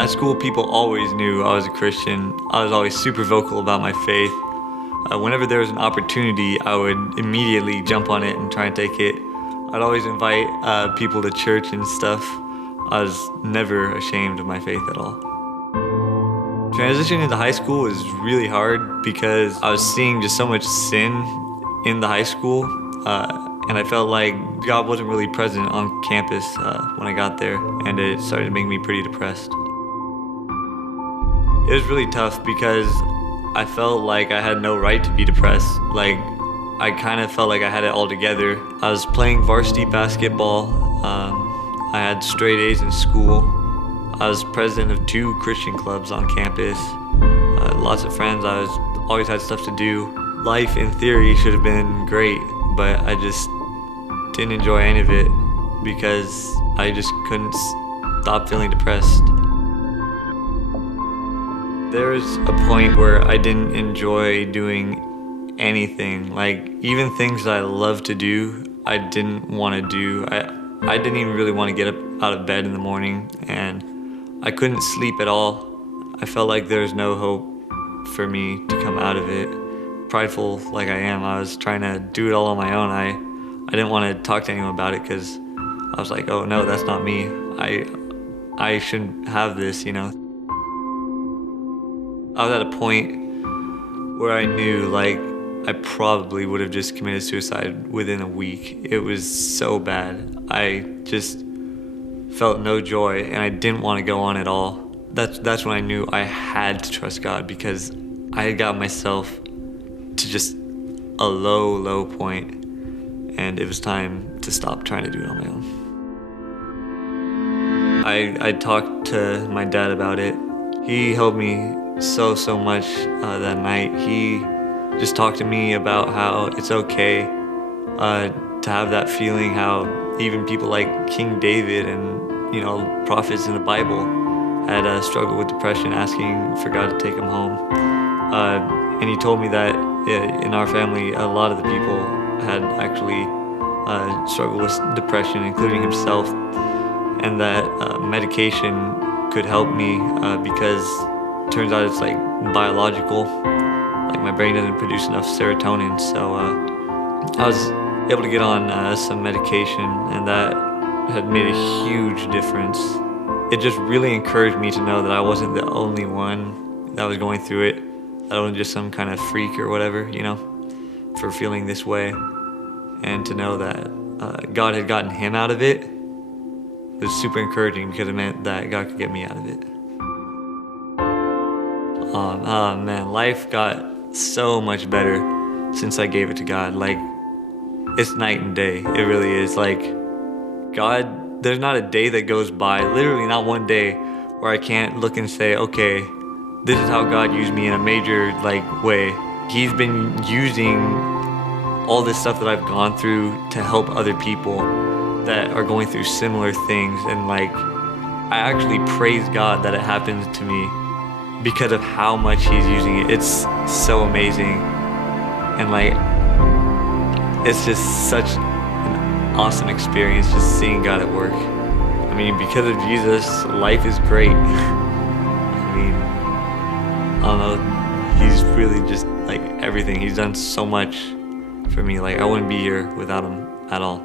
At school, people always knew I was a Christian. I was always super vocal about my faith. Whenever there was an opportunity, I would immediately jump on it and try and take it. I'd always invite people to church and stuff. I was never ashamed of my faith at all. Transitioning into high school was really hard because I was seeing just so much sin in the high school, and I felt like God wasn't really present on campus when I got there, and it started to make me pretty depressed. It was really tough because I felt like I had no right to be depressed. Like, I kind of felt like I had it all together. I was playing varsity basketball. I had straight A's in school. I was president of 2 Christian clubs on campus. Lots of friends. I always had stuff to do. Life, in theory, should have been great, but I just didn't enjoy any of it because I just couldn't stop feeling depressed. There was a point where I didn't enjoy doing anything. Like, even things that I love to do, I didn't want to do. I didn't even really want to get up out of bed in the morning, and I couldn't sleep at all. I felt like there was no hope for me to come out of it. Prideful like I am, I was trying to do it all on my own. I didn't want to talk to anyone about it because I was like, oh no, that's not me. I shouldn't have this, you know. I was at a point where I knew, like, I probably would have just committed suicide within a week. It was so bad. I just felt no joy, and I didn't want to go on at all. That's when I knew I had to trust God, because I had got myself to just a low point, and it was time to stop trying to do it on my own. I talked to my dad about it. He helped me so much that night. He just talked to me about how it's okay to have that feeling, how even people like King David and, you know, prophets in the Bible had struggled with depression, asking for God to take them home. And he told me that in our family, a lot of the people had actually struggled with depression, including himself, and that medication could help me because it turns out it's like biological. Like, my brain doesn't produce enough serotonin, so I was able to get on some medication, and that had made a huge difference. It just really encouraged me to know that I wasn't the only one that was going through it. That I wasn't just some kind of freak or whatever, you know, for feeling this way. And to know that God had gotten him out of it was super encouraging, because it meant that God could get me out of it. Oh man, life got so much better since I gave it to God. Like, it's night and day. It really is. Like, God, there's not a day that goes by, literally not one day, where I can't look and say, okay, this is how God used me in a major, like, way. He's been using all this stuff that I've gone through to help other people that are going through similar things. And, like, I actually praise God that it happens to me because of how much he's using it. It's so amazing. And, like, it's just such an awesome experience just seeing God at work. I mean, because of Jesus, life is great. I mean, I don't know, he's really just, like, everything. He's done so much for me. Like, I wouldn't be here without him at all.